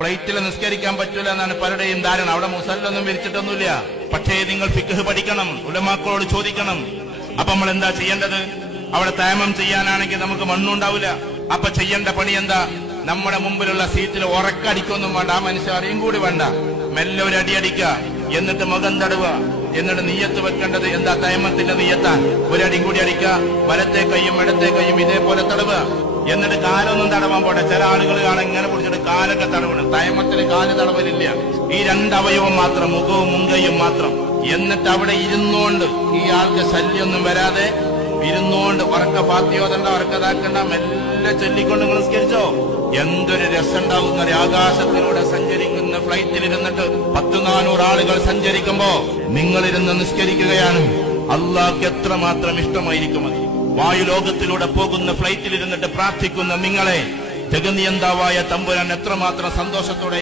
ഫ്ലൈറ്റിൽ നിസ്കരിക്കാൻ പറ്റൂല എന്നാണ് പലരുടെയും ധാരണ. അവിടെ മുസല്ലൊന്നും വിരിച്ചിട്ടൊന്നുമില്ല. പക്ഷേ നിങ്ങൾ ഫിഖ് പഠിക്കണം, ഉലമാക്കളോട് ചോദിക്കണം. അപ്പൊ നമ്മൾ എന്താ ചെയ്യേണ്ടത്? അവിടെ തയമ്മം ചെയ്യാനാണെങ്കിൽ നമുക്ക് മണ്ണുണ്ടാവില്ല. അപ്പൊ ചെയ്യേണ്ട പണി എന്താ? നമ്മുടെ മുമ്പിലുള്ള സീറ്റിൽ ഉറക്കടിക്കൊന്നും വേണ്ട, ആ മനുഷ്യ അറിയും കൂടി വേണ്ട, മെല്ലെ ഒരു അടിയടിക്കുക, എന്നിട്ട് മുഖം തടവുക, എന്നിട്ട് നീയത്ത് വെക്കേണ്ടത് എന്താ? തയമ്മത്തിന്റെ നീയത്താ. ഒരടി കൂടി അടിക്കുക, വലത്തെ കൈയും ഇടത്തെ കൈയും ഇതേപോലെ തടവുക. എന്നിട്ട് കാലൊന്നും തടവാൻ പോട്ടെ. ചില ആളുകൾ കാണാൻ ഇങ്ങനെ പിടിച്ചിട്ട് കാലൊക്കെ തടവണം. തയമ്മത്തിന് കാല് തടവലില്ല. ഈ രണ്ടവയവം മാത്രം, മുഖവും മുൻകൈയും മാത്രം. എന്നിട്ട് അവിടെ ഇരുന്നോണ്ട്, ഈ ആൾക്ക് ശല്യമൊന്നും വരാതെ ഇരുന്നോണ്ട് ഉറക്ക പാത്തിയോതണ്ട, ഉറക്കതാക്കണ്ട, മെല്ലെ ചൊല്ലിക്കൊണ്ട് നിങ്ങൾ നിസ്കരിച്ചോ. എന്തൊരു രസമുണ്ടാവുന്ന ആകാശത്തിലൂടെ സഞ്ചരിക്കുന്ന ഫ്ലൈറ്റിലിരുന്നിട്ട് 100-400 ആളുകൾ സഞ്ചരിക്കുമ്പോ നിങ്ങളിരുന്ന് നിസ്കരിക്കുകയാണ്. അള്ളാഹ്ക്ക് എത്രമാത്രം ഇഷ്ടമായിരിക്കും അത്. വായുലോകത്തിലൂടെ പോകുന്ന ഫ്ലൈറ്റിലിരുന്നിട്ട് പ്രാർത്ഥിക്കുന്ന നിങ്ങളെ ജഗനിയന്താവായ തമ്പുരാൻ എത്രമാത്രം സന്തോഷത്തോടെ